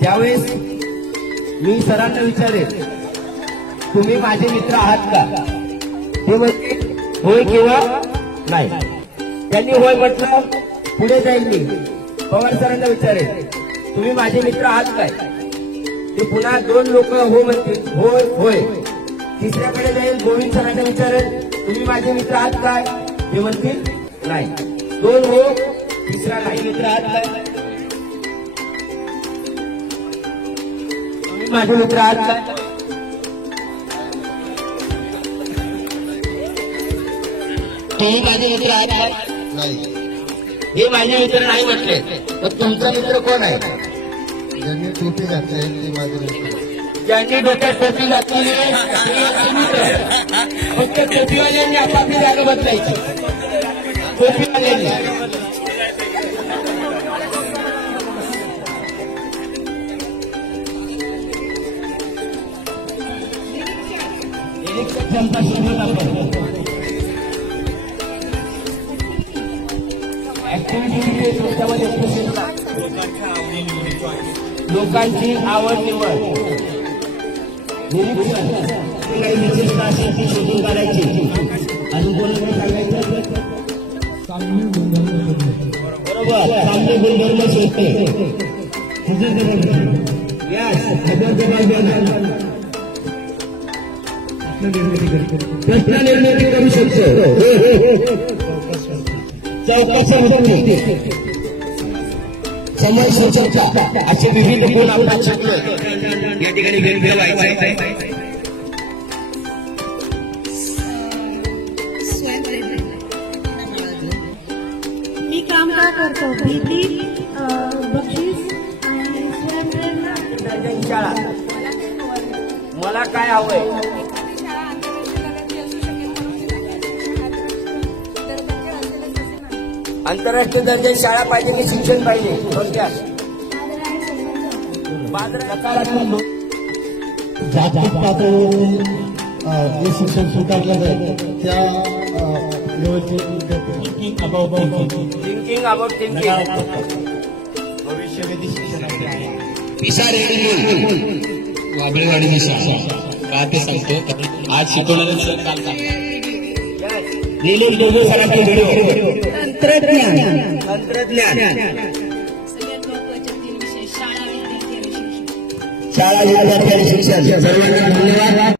त्यावेळेस मी सरांना विचारेल तुम्ही माझे मित्र आहात का? ते म्हणते होय किंवा नाही. त्यांनी होय म्हटलं, पुढे जाईल मी पवार सरांना विचारेल तुम्ही माझे मित्र आहात काय? ते पुन्हा 2 लोक हो म्हणतील, होय होय. तिसऱ्याकडे जाईल, गोविंद सरांना विचारेल तुम्ही माझे मित्र आहात काय? ते म्हणतील नाही. 2 हो, तिसरा नाही. मित्र आहात काय? तुम्ही माझे मित्र आहात काय? तुम्ही माझे मित्र आहात काय? नाही. हे माझे मित्र नाही म्हटले, तर तुमचा मित्र कोण आहे? ज्यांनी टोपी घातली ते माझे मित्र. ज्यांनी डोक्यात टोपी घातली फक्त टोपीवाल्यांनी आपापली जागा बदलायची. टोपीवाल्यांनी लोकांची आवड निवड काही विशेषता असेल ती शोधून काढायची. अजून कोणी सांगायचं बरोबर चांगले गुणधर्म शोधते. प्रश्न निर्मिती करू शकतो. चौकशी समय सूचकता असे विविध गुण आपण शिकलो. या ठिकाणी वेगवेगळं व्हायचं. मी काम का करतो? भीती, बक्षीस आणि स्वयंप्रेरणा. शाळा मला काय हवंय? आंतरराष्ट्रीय दर्जाची शाळा पाहिजे की शिक्षण पाहिजे? थोडक्यात जागतिक पातळीवर जे शिक्षण स्वीकारलं जाईल त्या थिंकिंग अबाउट थिंकिंग भविष्यवेधी शिक्षणाचे आहे. वाबळेवाडी दिशा का ते सांगतो. आज शिकवणारे तंत्रज्ञान शाळा विद्यार्थी आणि शिक्षण सर्वांना धन्यवाद.